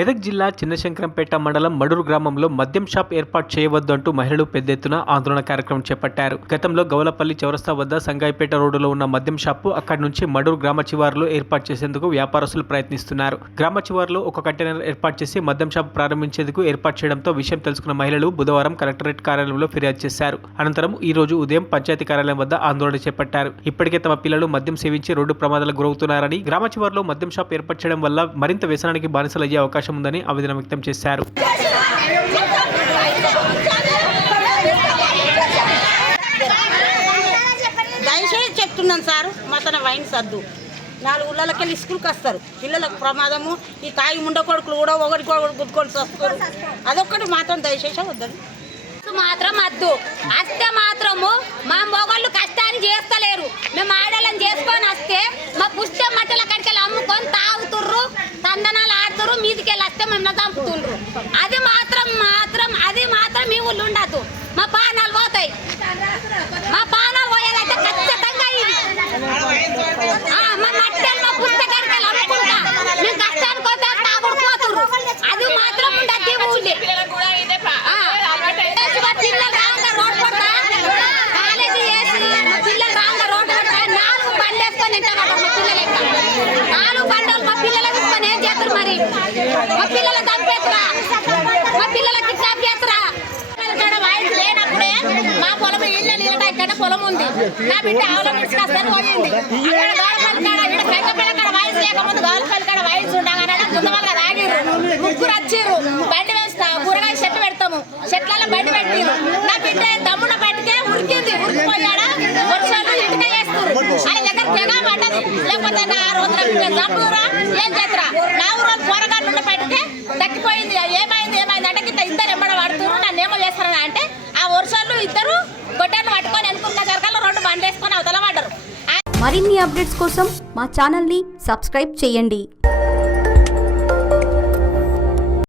మెదక్ జిల్లా చిన్నశంకరంపేట మండలం మడూరు గ్రామంలో మద్యం షాప్ ఏర్పాటు చేయవద్దు అంటూ మహిళలు పెద్ద ఎత్తున ఆందోళన కార్యక్రమం చేపట్టారు. గతంలో గౌలపల్లి చౌరస్తా వద్ద సంగాయిపేట రోడ్డులో ఉన్న మద్యం షాపు అక్కడి నుంచి మడూరు గ్రామ శివారులో ఏర్పాటు చేసేందుకు వ్యాపారస్తులు ప్రయత్నిస్తున్నారు. గ్రామ శివారులో ఒక కంటైనర్ ఏర్పాటు చేసి మద్యం షాపు ప్రారంభించేందుకు ఏర్పాటు చేయడంతో విషయం తెలుసుకున్న మహిళలు బుధవారం కలెక్టరేట్ కార్యాలయంలో ఫిర్యాదు చేశారు. అనంతరం ఈ రోజు ఉదయం పంచాయతీ కార్యాలయం వద్ద ఆందోళన చేపట్టారు. ఇప్పటికే తమ పిల్లలు మద్యం సేవించి రోడ్డు ప్రమాదాలకు గురవుతున్నారని, గ్రామ శివారులో మద్యం షాప్ ఏర్పాటు చేయడం వల్ల మరింత వ్యసనానికి బానిసలయ్యే అవకాశం ఉందని ఆవేదన వ్యక్తం చేశారు. దయచేసి చెప్తున్నాను సార్, మతన వైన్ సర్దు 4 ఊళ్ళకి స్కూల్కి వస్తారు పిల్లలకు ప్రమాదము. ఈ కాయి ముండ కొడుకులు కూడా ఒకరికొకరు గుద్దుకొని వస్తారు. అదొక్కటి మాత్రం దయచేసి వద్దని మాత్రం వద్దు. వస్తే మాత్రము మా మొగళ్ళు కష్టాన్ని చేస్తలేరు. మేము ఆడలను చేసుకొని వస్తే మా పుష్ట మట్టల కడికెళ్ళి అమ్ముకొని తాగుతుర్రు, తందనాలు ఆడుతుర్రు, మీదికెళ్ళి వస్తే మేము చంపుతుండ్రు. అది మాత్రం మీ ఊళ్ళు ఉండదు. మా పానాలు పోతాయి. మా పానాలు పోయేదైతే ఖచ్చితంగా ఇది మా మట్టెలు మా పుష్ట కడికెళ్ళి అమ్ముకుంటా మేము కష్టానికి పోతే తాగుడుపోతుర్రు. అది మాత్రం ఉండదు ఊళ్ళే. పిల్లలు రాంగ రోడ్ పడతా కాలేజీ చేసి పిల్లలు రాంగ రోడ్ పడతా 4 బండ్లు వేసుకొని తింటారు. మా పిల్లలు ఎక్క 4 బండలు మా పిల్లలు తీసుకొని ఏం చేస్తారు? మరి మా పిల్లలు చంపేస్తురా, మా పిల్లలకి కిడ్నాప్ చేస్తురా. ఇక్కడ వాయిస్ లేనప్పుడే మా పొలం ఇళ్ళ ఇక్కడ పొలం ఉంది. నా బిడ్డ ఆవుల తీసుకొస్తాను పోయింది. అక్కడ గోడపల్లి కాడ ఇక్కడ పెద్దపల్లి కాడ వాయిస్ లేకపోతే గోడపల్లి కాడ వాయిస్ ఉండగానే దున్నవాళ్ళ రాగిర్రు. 3 వచ్చిర్రు. బండి వేస్తా కూరగాయ చెట్టు పెడతాము. చెట్లలో బండి పెట్టిరు. నా బిడ్డ తమ్మున బయటకే ఉరికింది. ఉరికిపోయాడా వర్షాలు ఇంటికే వేస్తారు. ఆయన దగ్గర తెగ పడ్డది. లేకపోతే నా రోజున చంపురా ఏం చేద్దరా 4 రోజులు పోరగాళ్ళు ఉన్న బయటకే తగ్గిపోయింది. ఏమైంది అంటే ఇద్దరు ఎమ్మడ పడుతున్నారు. నన్ను ఏమో చేస్తారని అంటే ఆ వర్షాలు ఇద్దరు గొడ్డలు పట్టుకొని అనుకున్న జరగాలో 2 బండ్లు వేసుకొని అవతల పడ్డరు. మరిన్ని అప్డేట్స్ కోసం మా ఛానల్ని సబ్స్క్రైబ్ చేయండి.